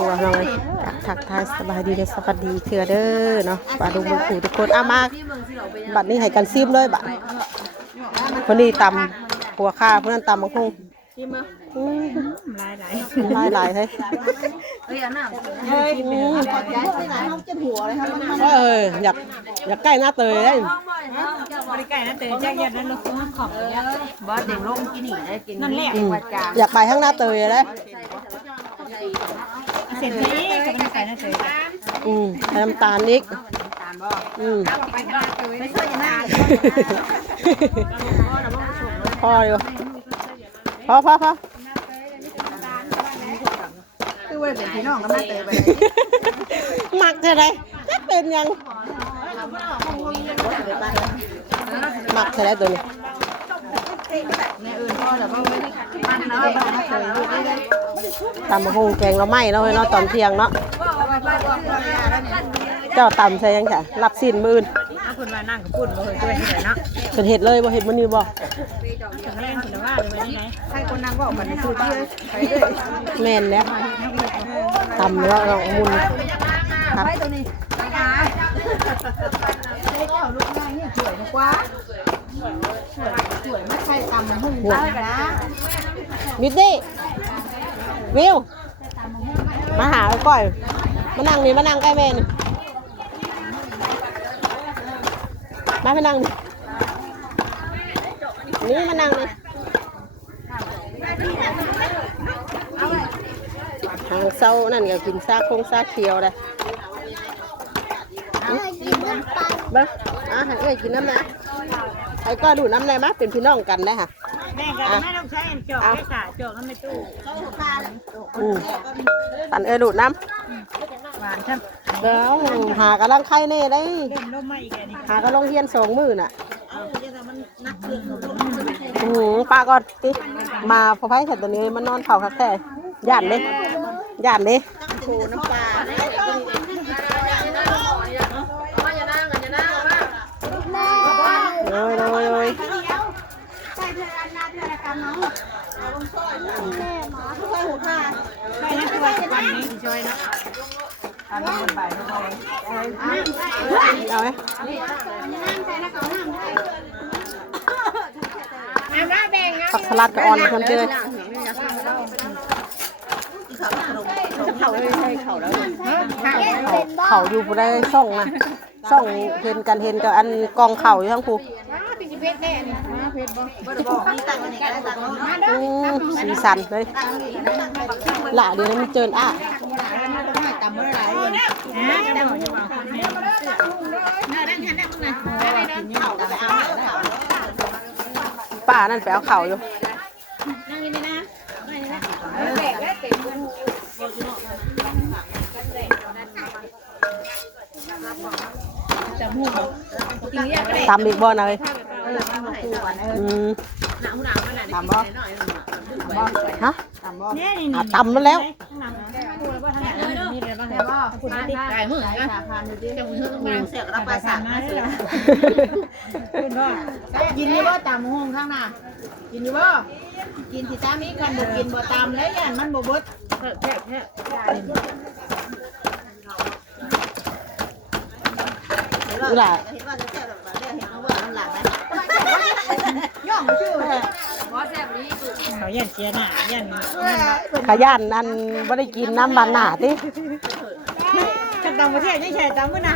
ตัวน้องเลยทักทายสบายดีเลยสวัสดีเถื่อเด้อเนาะปลาดุกมือขู่ทุกคนเอามาบัดนี้ให้กันซิมเลยบัดคนนี้ตำหัวข้าเพื่อนตำบางคงลายใช่อยากใกล้หน้าเตยได้บริไก่นะเตยแจ้งยันนั่นลูกของบอสเด็กลงกินนี่ได้กินนั่นแหละอยากไปข้างหน้าเตยเลยเสร็จนี้ก็บริไก่นะเตยน้ำตาลนิกพออยู่พอคือว่าเป็นพี่น้องก็มาเตยไปหมักเท่าไรถ้าเป็นยังหมักเท่าไรตัวนี้ตำมะฮุงแกงเราไหม้เนาะเนาะตอนเที่ยงเนาะเจ้าตำใช่ยังค่ะรับสินมื่นคุณมานั่งกับปุ่นบ่เคยด้วยที่ไหนเนาะเป็นเห็ดเลยบ่เห็ดมันนี่บ่ถึงแรงถึงว่าเลยไหนให้คนนั่งบอกกันคือไปเลยแม่นแล้วตำแล้วเรามุนครับตัวนี้ลูกง่ายเนี่ยสวยกว่าสวยไม่ใช่ตำมันหุ่นได้นะมิดดี้วิวมาหาก้อยมานั่งนี่มานั่งใกล้แม่นี่มานั่งนี่มานั่งนี่ทางเศร้านั่นก็กินซาคงซาเขียวเลยเบิ้งให้เอ้ยกินน้ำนะไอ้ก็ดูน้ำเลยมะเป็นพี่น้องกันได้ค่ะแม่กันแม่ต้องใช้จอกให้สาจอกน้ำในตู้ตันเอ้ยดูน้ำหวานช่ำแล้วหากระลังไข่เน่ได้หากระลงเฮียน2 มื้อน่ะปลาก่อนติมาพอไผ่เสร็จตัวนี้มันนอนเข่าคักแท้ย่านดิโขน้ำปลาเลยใส่เธออันนาเธอละกันเนาะแม่หมอช่วยหัวขาใช่นะช่วยวันนี้ช่วยนะอันนี้มันใบเขาเอาไหมผักสลัดกับอ่อนคนเจอเขาอยู่ผู้ได้ส่องนะส่องเห็นกับอันกองเข่าอยู่ทั้งคู่สีสันเลยหล่าเดี๋ยวมันเจินป้านั่นไปเอาเข่าอยู่ตำอีกบ่อนเลยตำบ่ฮะตำมันแล้วไก่มือนะจะมือต้องมาเสียกรับประสานนะกินนี่บ่ตำห้องข้างหน้ากินนี่บ่กินที่ตามนี้กันบ่กินบ่ตำแล้วยันมันบ่เบิดแค่ดูล่ะย่องชื่อเขายันเสียหน้ายันขยันอันไม่ได้กินน้ำบานหนาติกันต่างประเทศนี่ใช่ตามเมื่อไหร่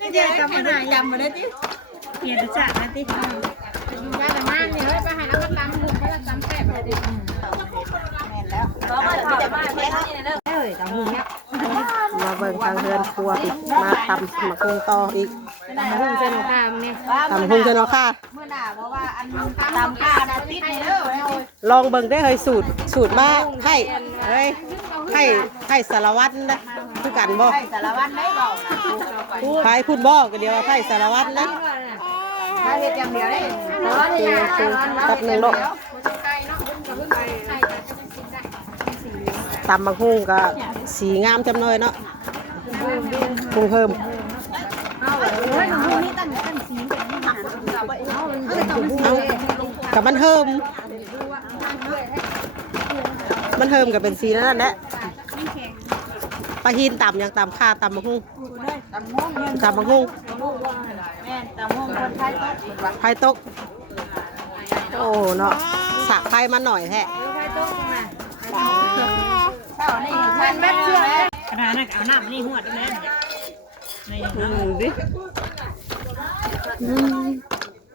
นี่ใช่ตามเมื่อไหร่จำมาได้ติเปลี่ยนชาตินะติได้แต่นั่งนี่เฮ้ยไปหาแล้วก็ตำบุกแล้วตำแซ่บเลยดิแม่นแล้วร้องมาจากบ้านเฮ้ยตำบุกเนี่ยมาเบิ่งทางเรือนครัวอีกมาทำหมักกุ้งต่ออีกตำหุ่งเส้นข้าวเนี่ยตำกุ้งเส้นข้าวเมื่อหน้าเพราะว่าอันตำข้าวติดในเด้อลองเบิ่งได้เฮ้ยสูตรมาให้สารวัตรนะคือกันบ่ให้สารวัตรได้บ่ใครพูดบ่ก็เดียวให้สารวัตรนะให้เฮ็ดอย่างเดียวได้ตัดหนึ่งโลตำมะฮุ่งก็สีงามจำหน่อยเนาะปรุงเพิ่มกับมันเพิ่ม มันเฮิมกับเป็นสีนั่นแหละปลาหินต่ำอย่างต่ำค่าต่ำมะฮุ่ง ตำม่วงเนี่ย ต่ำมะฮุ่ง แม่ตำม่วงคนไทยก็ ไฟตกโอ้เนาะสักไฟมาหน่อยแท้ ไทยต้องมาเต่านี่มันแบบเชื่อมขนาดนั้นเอาน้ำนี่หัวด้วยนะดิ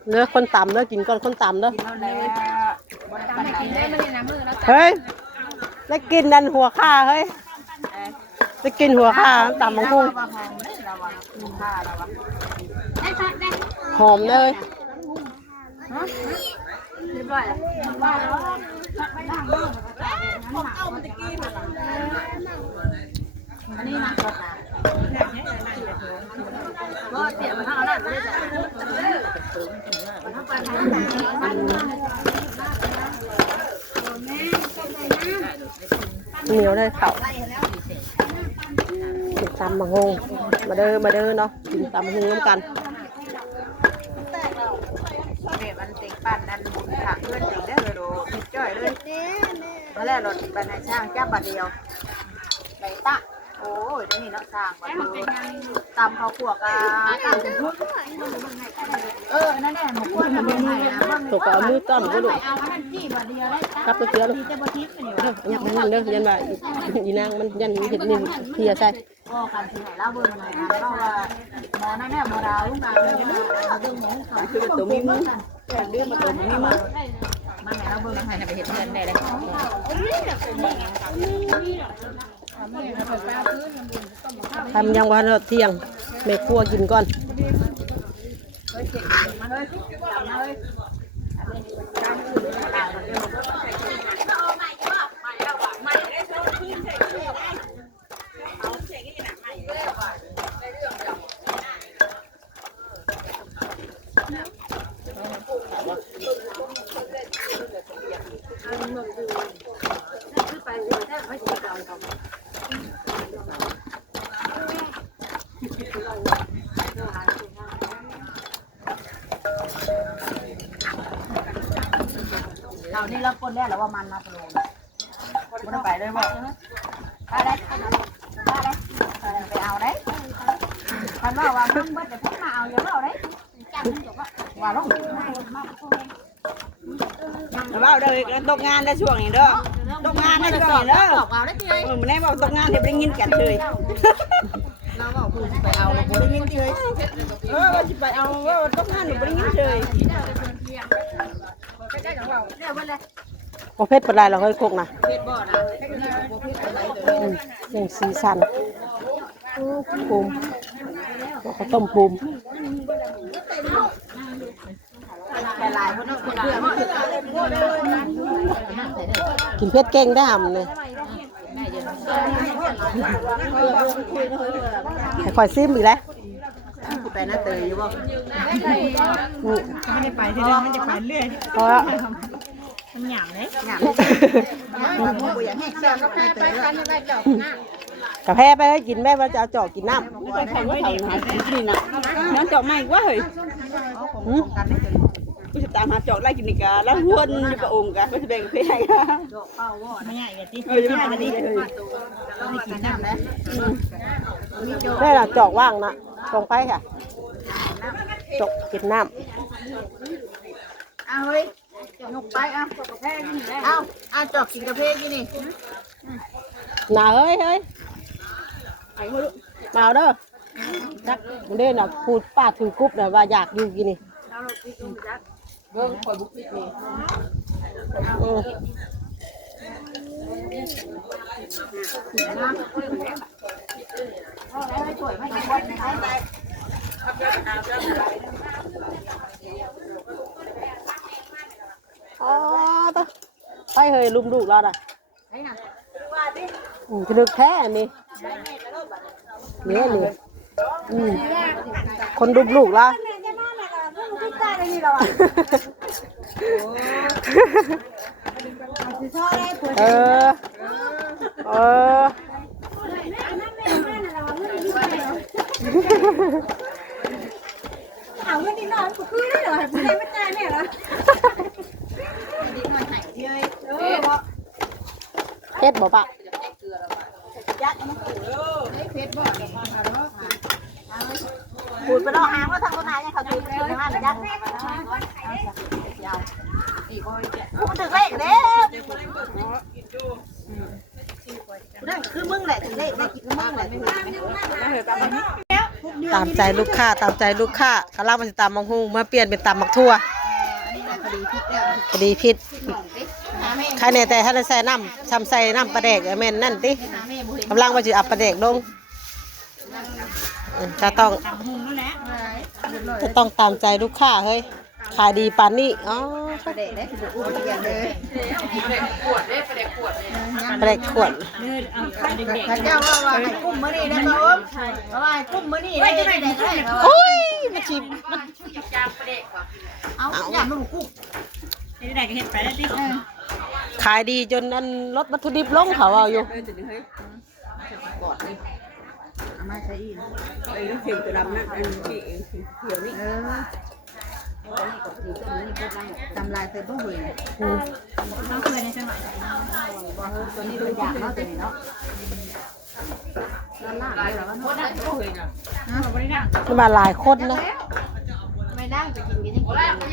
เนื้อคนต่ำเนื้อกินก่อนคนต่ำเด้อเฮ้ยได้กินดันหัวข้าเฮ้ยได้กินหัวข้าต่ำมะฮุ่งหอมเลยเหนียวเลยเขากินตำมะฮุ่งมาเด้อเนาะกินตำมะฮุ่งน้ำกัน มันติดปั่นนั่นบุญถักเพื่อนอย่างได้เลยดูจ่อยเลยมาแล้วรถปั่นในช่างจ้าบาทเดียวไปตะโอ้ยได้นี่เนาะสร้างวันตำข้าวขั่วกาตำเป็นพุ่งนั่นแหละหมูขั่วทำเป็นไงนะ ถูกเอามือต้อมก็ดู เอาอันนั้นจี้บาทเดียวได้ ครับเสือลูก จะบทิพย์กันอยู่ ยักนั่นเด้อยันว่าอีนางมันยันเห็ดนี่เพียใช่ ก็การที่ไหนเล่าเบอร์มาหน่อยนะเล่าว่าหมอนั่นแหละหมอดาวลูกดาวเนี่ยเรื่องหมูคือตัวมีมือเรื่องมาตัวมีมือมันไหนเล่าเบอร์มาให้ไปเห็นเงินได้เลย ทำยังวันเที่ยงแม่ครัวกินก่อนเอานี่เราคนแรกแล้วว่ามันมาโปรมันไปได้บ่ไปได้ไปเอาได้คันว่ามันเบิดแต่พุ่งมาเอาอย่าเอาได้ว่าลง vào đời tộc ngàn đã chuồng này đó tộc ngàn đã chuồng này đó mình em vào tộc ngàn thì bên nghìn cả trời เราบอกคุณไปเอาเราบ่ได้ยินที่เฮ้ย phải ao tộc ngàn thì bên nghìn trời ประเภทปลาเราเคยคกนะ เพชรบ่นะบ่เพชรอะไรตัวนี้ อย่างสีสันปูมเขาต้มปูม แต่หลายคนเนาะคนเพื่อนมันคือ กินเพชรเก่งได้หำเลยให้คอยซิมอีกแล้ว ไปหน้าเตยอยู่บ่ ไม่ได้ไปที่นั่นมันจะไปเรื่อย เพราะว่า มันหยาบเลย หยาบบ่อยากให้เสื้อก็ไปกันได้จอกหน้าก าแฟไปให้กินแม่ว่าจะเอาจอกกินน้ำ ไม่ต้องใครไม่ดีหาสิน่ะนั่นจอกไม่quá rồi กันได้ถึง กูจะตามหาจอกไล่กินอีกาแล้ววนอยู่กับองค์กันก็จะแบ่งเพให้ ดอกเป้าว่าไม่ใหญ่กันติ จะไม่กันดีเลย เราไม่กินน้ำนะมีโจ ได้ละจอกว่างนะลงไปค่ะจกกินน้ เอาเฮ้ยยกไปเอากาแฟกินแล้วเอาจอกกินกาแฟกินนี่ ำหนาเฮ้ยมาเอาเด้อจักมันเด้น่ะพูดป้าถือกรุ๊บน่ะว่าอยากอยู่กินนี่เบิ่งคอยบุกปิดนี่อ๋อตะไปเฮ้ยลุมลูกเราน่ะจะดึกแท้นี่นี่คนดุมลูกเราเออเอาเงินดีหน่อยกูคือได้เหรอไม่ได้ไม่จ่ายแม่เหรอดีหน่อยหายเยอะบ่ เพชรบ่ปะ ขูดไปรอหางว่าทางคนไหนเนี่ยเขาขูดไปห้ายักษ์กูถึงเลขเด้นั่นคือมึงแหละถึงเลขได้กินคือมึงแหละ ตามใจลูกค้าตามใจลูกค้าเขาเล่ามาสิตำมังหุงมาเปลี่ยนเป็นตำมักทั่วพอดีพิษใครเนี่ยแต่ถ้าได้ใส่น้ำทำใส่น้ำปลาแดกแม่นนั่นติกำลังมาจิอับปลาแดกลงจะต้องตามใจลูกค้าเฮ้ยขายดีปานนี้อ๋อปลาแดกขวด พระเจ้าว่าให้กุ้มมื้อนี้ได้ป่ะโอ้มว่าให้กุ้มมื้อนี้ได้ได้ โอ้ยมาชิม เอาอย่ามากุ้ม ได้ก็เฮ็ดไปแล้วติ ขายดีจนอันรถวัตถุดิบลงเขาเอาอยู่ เอามาใช้อีกไอ้เสียงตัวดำนั่นอันที่เขียวนี่ตำลายเต็มตู้เลย น้องเคยในจังหวัด ตัวนี้เป็นอย่างเนาะตัวนี้เนาะด้านล่างเลยเหรอวะบ่ได้ตู้เลยนะ บ่ได้ดัง นี่มาหลายคนนะ ไม่ได้จะกินกันยังกิน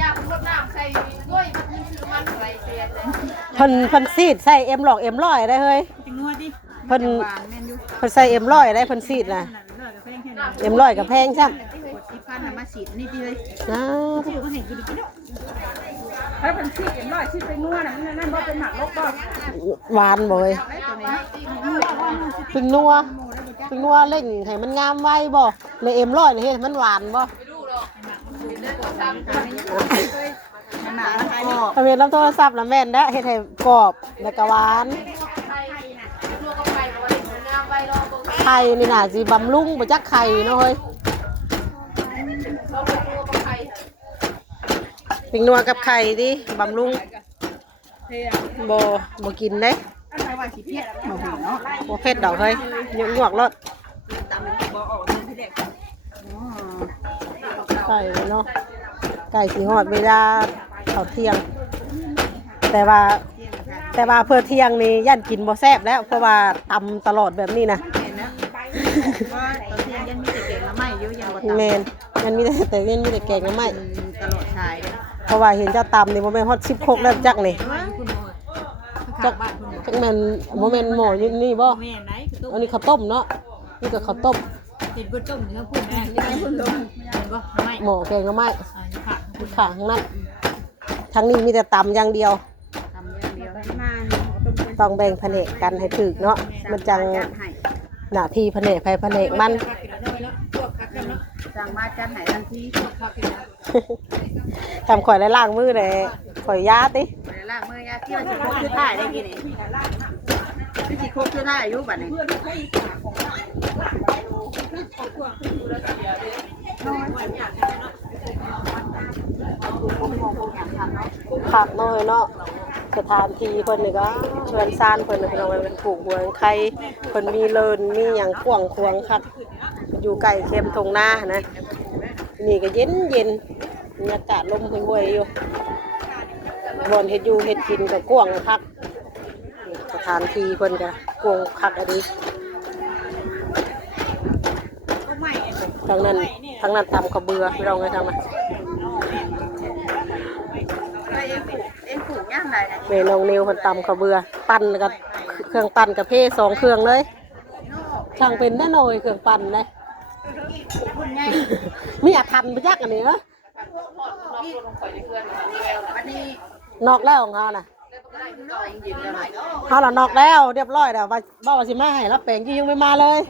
เพิ่นซีดใส่เอ็มหลอกเอ็มร้อยได้เฮ้ย จังนัวติ เพิ่นใส่เอ็มร้อยได้เพิ่นซีดนะเอ็มร้อยกับแพงใช่ 10,000มาฉีดนี่ดิเลย นะ อยู่ก็เห็นกินกิน ถ้าเป็นฉีดเอ็มร้อยฉีดไปนัวน่ะนั่นบ่เป็นหมักลกบ่ หวานบ่เลย ตัวนี้ ปิงนัวเล่งให้มันงามไว้บ่เลยเอ็มร้อยนี่เฮ็ดให้มันหวานบ่ หนานะคะนี่ ทำเป็นรับโทรศัพท์นะแม่นเฮ็ดให้กรอบแล้วก็หวานไข่นี่น่ะสิบำรุงบ่จักไข่เนาะเฮ้ยปิงนัวกับไข่ดิบำรุงบ่กินเด้ อะไรว่าสิเพี้ยนบ่เนาะ บ่เผ็ดดอกเฮ้ยหยวกๆรส ตำบ่ออกที่แรก ไก่เนาะไก่สีหอดเวลาเขาเที่ยง แต่ว่าเพื่อเที่ยงนี่ย่านกินบ่แซ่บแล้วเพราะว่าตำตลอดแบบนี้นะ เห็นนะว่าตอนเที่ยงยังมีแต่เก่งละไม่อยู่ยังบ่ตำ แมนยันมีแต่ยันมีแต่แกงน้ำไหม้ ตลอดชายเลย เพราะว่าเห็นเจ้าตำนี่บ่แม่นฮอด10 โคกแล้วจักนี่ คุณหมอ จักจักแม่นบ่แม่นหม้ออยู่นี่บ่ แม่ไหนคือตู้ อันนี้ข้าวต้มเนาะนี่ก็ข้าวต้ม เห็นบ่ต้มเนื้อพูดแม่ได้คุณลงเห็นบ่ไม่ หม้อแกงน้ำไหม้ ค่ะ ข้างนั้นทั้งนี้มีแต่ตำอย่างเดียว ทำอย่างเดียวมา ต้องแบ่งแผนกกันให้ถูกเนาะมันจังหน้าที่แผนกใครแผนกมัน สั่งมาจัดให้ทันที ทำข่อยและล้างมือเลยข่อยยาติ ล้างมือยาที่มันสิโคกคือท่าได้กินนี่สิโคกคือท่าอายุบัดนี้ ผักน้อยเนาะสถานที่เพิ่นนี่ก็เชิญซานเพิ่นนี่พี่น้องเป็นผูกหัวไข่เพิ่นมีเลินมีหยังกว้างขวางคักอยู่ใกล้เข็มทงนานะนี่ก็เย็นบรรยากาศลมห่วยๆอยู่บ่อนเฮ็ดอยู่เฮ็ดกินก็กว้างคักสถานที่เพิ่นก็กว้างคักอะดีทางนั้นตำข้าวเบื่อพี่น้องเอ้ยทางนั้น เอ็นผูกย่างได้นะ แม่น้องนิวคนตำข้าวเบื่อปั่นกับเครื่องปั่นกับเพ2 เครื่องเลยช่างเป็นแน่นอนเครื่องปั่นเลย มีอาทันไปจักอันนี้เหรอ วันนี้ นอกแล้วของเขาน่ะเขาล่ะนอกแล้วเรียบร้อยแล้วว่าสิมาให้แล้วแปลงที่ยังไม่มาเลย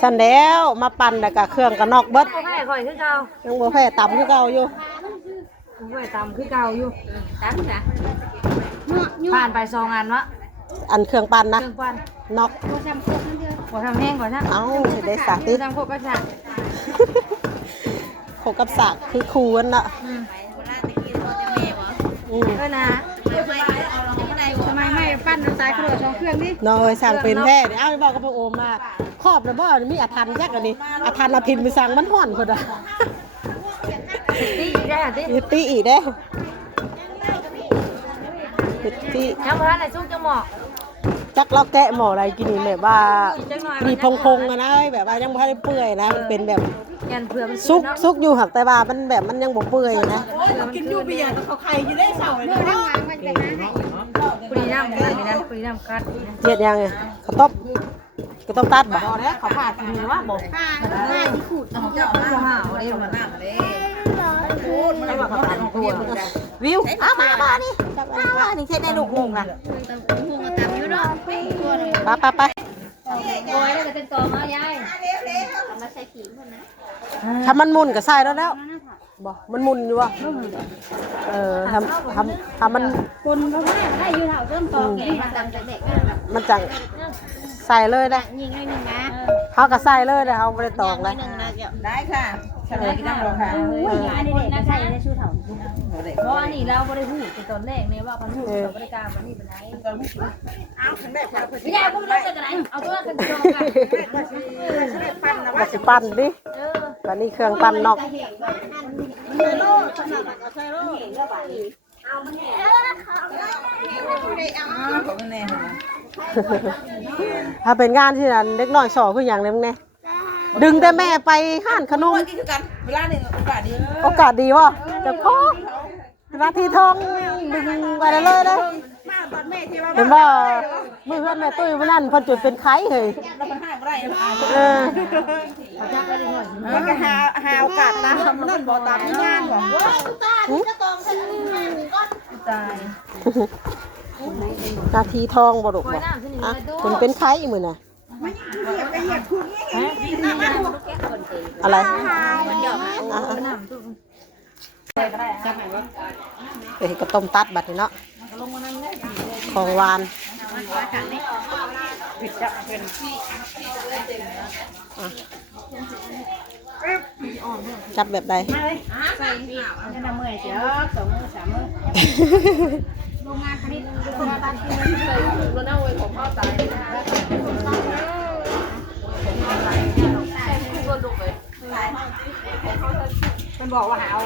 ฉันแล้วมาปั่นแล้วก็เครื่องก็นอกเบิด แพ้ข่อยคือเก่า ยังบ่แพ้ต่ำคือเก่าอยู่ ข่อยตำคือเก่าอยู่ตักจ้ะผ่านไป2 อันวะ อันเครื่องปั่นนะ เครื่องปั้น นอก บ่ทำแห้งก่อนนะ เอ้าได้สาธิต ทำโคกก็จ้ะ โคกับสากคือคูนน่ะอืม ก็นะทำไมไม่ปั้นตายกระโดด2 เครื่องนี่ น้อยสั่งเป็นแท้เอ้าบอกกับพระโอมมาครอบแล้วบ่มีอาทันจักอันนี้อาทันอาทินไปสั่งมันฮ้อนพุ่นอ่ะ ตีได้ติ มีตีอีกเด้ คือที่ ยังบ่ทันได้ซุกจังหมอก จักเราแกะหมออะไรกินนี่แบบว่ามีพงๆอะนะแบบว่ายังบ่ทันได้เปื่อยนะมันเป็นแบบ ยันเผื่อมัน ซุกอยู่หักแต่ว่ามันแบบมันยังบ่เปื่อยนะ กินอยู่เบียร์เขาไข่อยู่ได้เสาเลยเนาะ ปรีน้ำกันนี่นะปรีน้ำกัด เฮ็ดยังไงข้าวต้มตัดบ่ บ่แล้วเขาผ่ากินว่าบ่ เอาหาเอาเด้มาน้ำเด้ วิวเอามานี่มานี่เช็ดในลูกมุงน่ะ ไป โอ้ยแล้วก็เป็นตัวมายาย ถ้ามันหมุนก็ใส่แล้วบ่มันหมุนอยู่บ่ทำมัน คนเพราะว่าได้อยู่เท่าเริ่มตอกแก่มาตำเด็ก มันจังใส่เลยได้ ยิงให้นึงนะ เฮาก็ใส่เลยได้เฮาบ่ได้ตอกเลย ได้ค่ะฉันเลยกินน้ำรอค่ะ อันนี้เด็กนะใช่ในชูเถ่าเพราะอันนี้เราบริหูเป็นตอนแรกเนี่ยว่าพันหูเราบริการวันนี้เป็นไง เอาถึงได้ค่ะ ไม่ได้พวกเราจะไหนเอาตัวกันจองกัน ก็สิปั้นดิบัดนี้เครื่องปั้นนอก ถ้าเป็นงานที่นั่นเด็กน้อยสอคืออย่างนี้มึงแน่ดึงแต่แม่ไปห้านขนม นี่คือกันเวลาหนึ่งโอกาสดี โอกาสดีวะแต่พ่อนาทีทองดึงไปเลยเลยนะ มาตอนแม่ที่ว่า เห็นว่ามือเพื่อนแม่ตุ้ยวันนั้นเพิ่นจุดเป็นไข้เฮ้ย เราเป็นห้าบ่ได้ มันก็ หาโอกาสตามนั่นบ่ตามงานบ่ นาทีทองบ่ดุบ่อ่ะคุณเป็นไข้มื้อน่ะอะไรเอ้ยก็ต้มตัดบัดนี้เนาะของหวานจับแบบใด จะนำมือเสียสองมือสามมือโรงงานผลิตโรงงานบ้านที่ไม่เคยรู้นะเว้ยผมเข้าใจมันบอกว่าเอา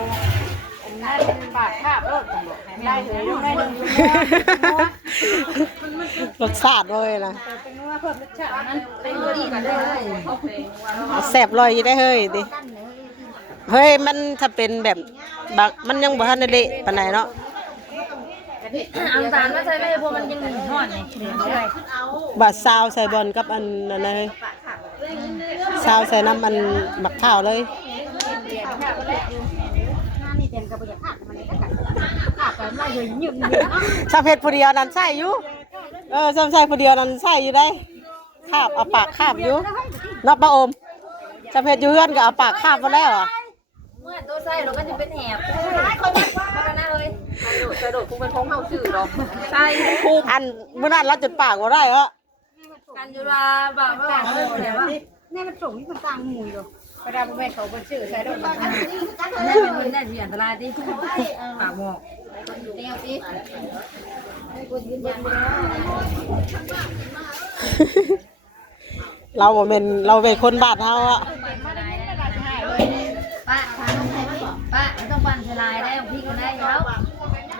นั่นบาดคาบรถได้เลยได้หนึ่ง รสชาติเลยนะ เป็นว่าเพิ่มรสชาตินั้นเป็นดีกันเลย แซ่บลอยอยู่ได้เฮ้ยดิเฮ้ยมันถ้าเป็นแบบบางมันยังบ่ทันได้เละปานใดเนาะ อันตาลมาใช้ไม่พอมันยังห่อนเลย บาดซาวใส่บอลกับอันนั้นเลยซาวใส่น้ำมันหมักข้าวเลย นี่เป็นกระเบื้องขาดมันก็ขาดแต่ไม่เคยยืมเงิน ชาเพชรผู้เดียวนั้นใส่อยู่ชาใส่ผู้เดียวนั้นใส่อยู่ได้คาบเอาปากคาบอยู่นับประอมชาเพชรอยู่เฮือนก็เอาปากคาบมาแล้วอ่ะ เมื่อตัวใส่เราก็จะเป็นแหบคนมาหน้าเลยกระโดดกูเป็นพงเฮาสื่อหรอกใช่ อันมื้อนั้นเราจนปากบ่ได้เหรอ กันอยู่ว่าแบบว่าเรื่องอะไรวะนี่มันส่งที่มันต่างหมู่อยู่กระดาษแม่เขาเป็นสื่อใช้ดอกนี่เป็นคนได้ที่อันตรายที่ปากหมอกเดียวสิกูยืนยันเลย เราบ่แม่นเราเป็นคนบ้านเฮาอ่ะ ป้าป้าไม่ต้องปั่นสลายได้พี่ก็ได้แล้ว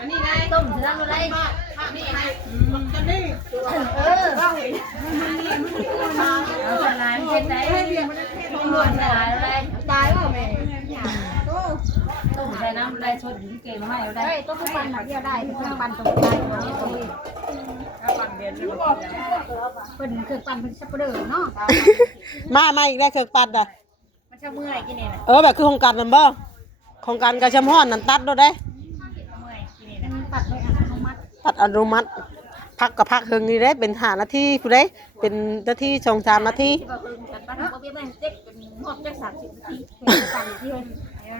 นี่ไงต้มเสร็จแล้วอะไรเอาสลายมันเป็นได้รวมสลายอะไรตายว่าแม่ต้มใส่น้ำได้ชดถึงเกมให้เราได้ต้มปั่นแบบเดียวได้ต้มปั่นตรงได้เป็นเครื่องปั่นเป็นสับปะรดเนาะ มาอีกแล้วเครื่องปั่นอ่ะ มันจะเมื่อยกินเนี่ย แบบคือโครงการนั่นบ่โครงการกระชำฮ้อนนั่นตัดโดดได้ เมื่อยกินเนี่ยตัดไม่อัตโนมัติ ตัดอนุมัติพักกับพักเฮิงนี่ได้เป็น5นาทีผู้ใดเป็นนาที2-3นาที ที่ว่าเป็นปั่นก็เบี้ยแม่งเจ๊กเป็นหอบเจ๊ก30 นาทีเป็นปั่นที่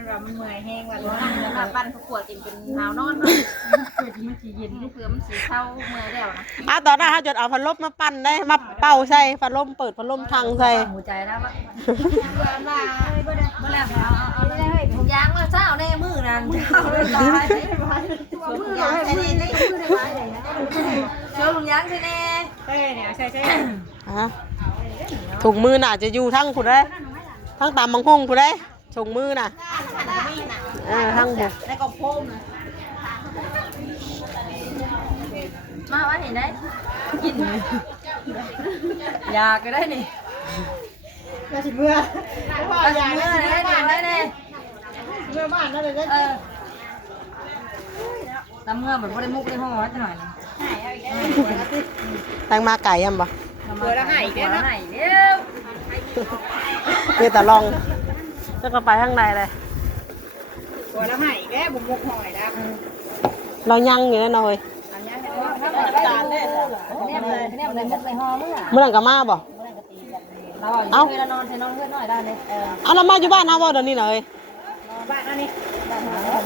เรามันเมื่อยแห้งว่าเรานั่งแล้วปั่นขวดกินเป็นหาวนอนเนาะเพื่อที่มันสีเย็นเพื่อมันสีเศร้าเมื่อยแล้วนะ ตอนนั้นเขาจดเอาพัดลมมาปั่นได้มาเป่าใส่พัดลมเปิดพัดลมทางใส่ หัวใจแล้วว่าบ่แล้วเอาได้ให้ผมยางว่าเช้าในมือนั่นเช้าเลยตายมือยางใช่นี่มือได้ไว้เลยนะเช้าลุงยางใช่แน่เนี่ยใช่ถุงมือน่ะจะอยู่ทั้งผู้ใดทั้งตามบังพงผู้ใดถุงมือน่ะทั้งบุ ในกล่องโฟมนะ มาว่าเห็นได้กินอยากก็ได้นี่ มาสิเมื่อ อยากเมื่อได้ได้ได้ เมื่อบ้านนั่นเลยได้ ตำเมื่อแบบบ่ได้มุกได้ห้องวัดหน่อย ตั้งมาไก่ยังบ่ เบื่อแล้วให้เดี๋ยวให้เดี๋ยว เดี๋ยวแต่ลองจะก็ไปข้างในเลย ตัวละให้แกบุกมุกหอยนะ เรายังอยู่แน่นอนเลย จานเนี่ย เนี่ยเลยมุกไปห้องเมื่อ เมื่อไหร่ก็มาบ่ เราเคยนอนเธอนอนเพื่อนหน่อยได้เลย เอาเรามาอยู่บ้านนะบ่เดี๋ยวนี้เลย บ้านนั่นนี่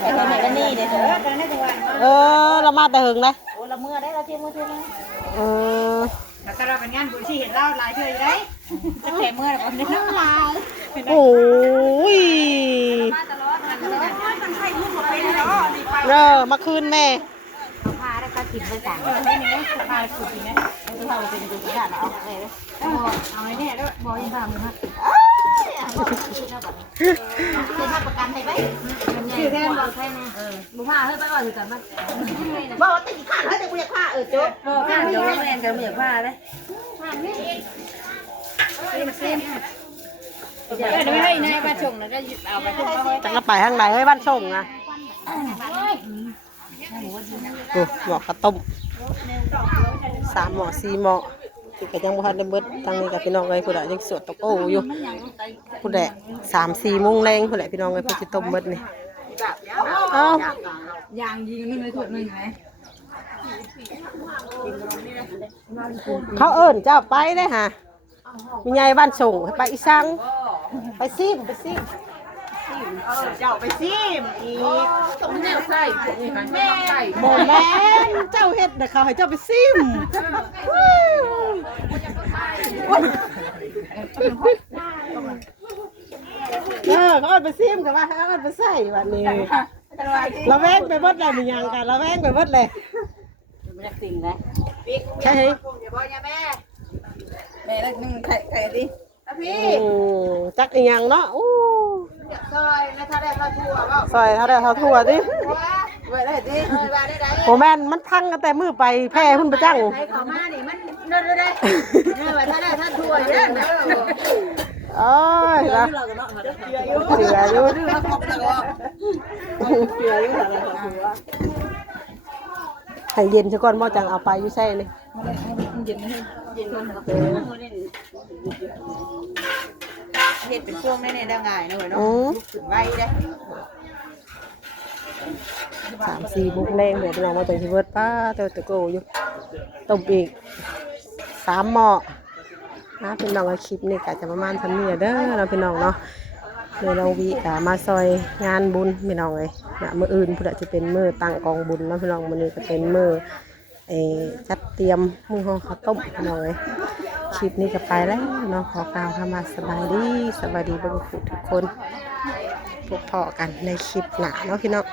ไอ้คนไหนกันนี่เดี๋ยวเถอะ กันได้จังหวะ เรามาแต่หึงเลย โอ้ละเมื่อได้ละเที่ยงเมื่อเที่ยง แล้วก็เราเป็นงานบุญที่เห็นเล่าลายเชื่อได้จะแผ่เมื่อไหร่ผมเนี่ยลาย โอ้ย มาตลอดมันเลย มันใช่ลูกของเป็นเนาะ มาคืนแม่ พาได้ก็กินไปสั่ง นี่นี่พาสุดทีนี้จะพาเป็นดูสิค่ะเอาเลยเอาไอ้เนี่ยด้วย บอกยังทำฮะ คือทำประกันให้ไหม ชื่อแทนบอกแทนบุพาเฮ้ยไปก่อนถึงกันมั้ย บอกว่าติดขาดให้แต่กูอยากผ้าจบ ข้างเดี๋ยวแม่กันไม่อยากพาเลย เดี๋ยวไม่ให้นายมาชงแล้วก็เอาไปขึ้นมาไว้ จะก็ไปข้างในเฮ้ยบ้านส่งนะโอ้หมอกระต้ม3 หม้อ 4 หม้อที่ก็ยังบ่ทันได้เบิดทางนี้กับพี่น้องเลยผู้ใดยังสวดตะโก้อยู่ผู้ใด3-4 โมงแรงผู้ใดพี่น้องเลยเพิ่นสิต้มเบิดนี่เอ้าย างยิงนึงเลยถุดนึงไหม เขาเอิ้นเจ้าไปได้ฮะมีใหญ่บ้านส่งให้ไปอีสังไปซิม เจ้าไปซิมอีก ต้องแนวใส่แม่ใส่ บ่แม่นเจ้าเฮ็ดน่ะเขาให้เจ้าไปซิมเขาเอาไปซิมกับว่าเขาเอาไปใส่วันนี้เราแวงไปเบิดเลยมีหยังกันเราแวงไปเบิดเลย ไม่ได้สิ่งนะ ใช่ไหม อย่าบอกอย่าแม่แม่แล้วนึงไข่ดิพี่ จักอีหยังเนาะอู้ ซอยนะถ้าได้ข้าวทั่วเปล่า ใส่เท่าใดเท่าทั่วดิ ไว้ได้ดิไว้ได้ได้ โหแม่นมันทั้งกันแต่มือไปแพ้หุ่นประจัง ใครขอมาดิมันนั่นได้ไว้ถ้าได้ถ้าทั่วเยอะนะ โอ้ยนะเสืออยู่ให้เย็นซะก่อนบ่จังเอาไปอยู่ใส่นี่ เห็ดเป็นช่วงได้เนี่ยได้ง่ายนะเว้ยเนาะถึงไว้ได้ 3-4 บุกแรงเดี๋ยวพี่น้องมาจังสิเบิดป้าเตะโกอยู่ต้มอีก3 หม้อนะพี่น้องคลิปนี้ก็จะประมาณเท่านี้เด้อเราพี่น้องเนาะเดี๋ยวเราวีมาซอยงานบุญพี่น้องเลยนะมื้ออื่นพุ่นจะเป็นมื้อตั้งกองบุญเนาะพี่น้องมื้อนี้ก็เป็นมื้อจัดเตรียมมื้อห่อข้าวต้มพี่น้องเลยคลิปนี้ก็ไปแล้วเนาะขอกล่าวคำว่าสบายดีเบิ่งทุกคนพบพอกันในคลิปหน้าเนาะพี่น้อง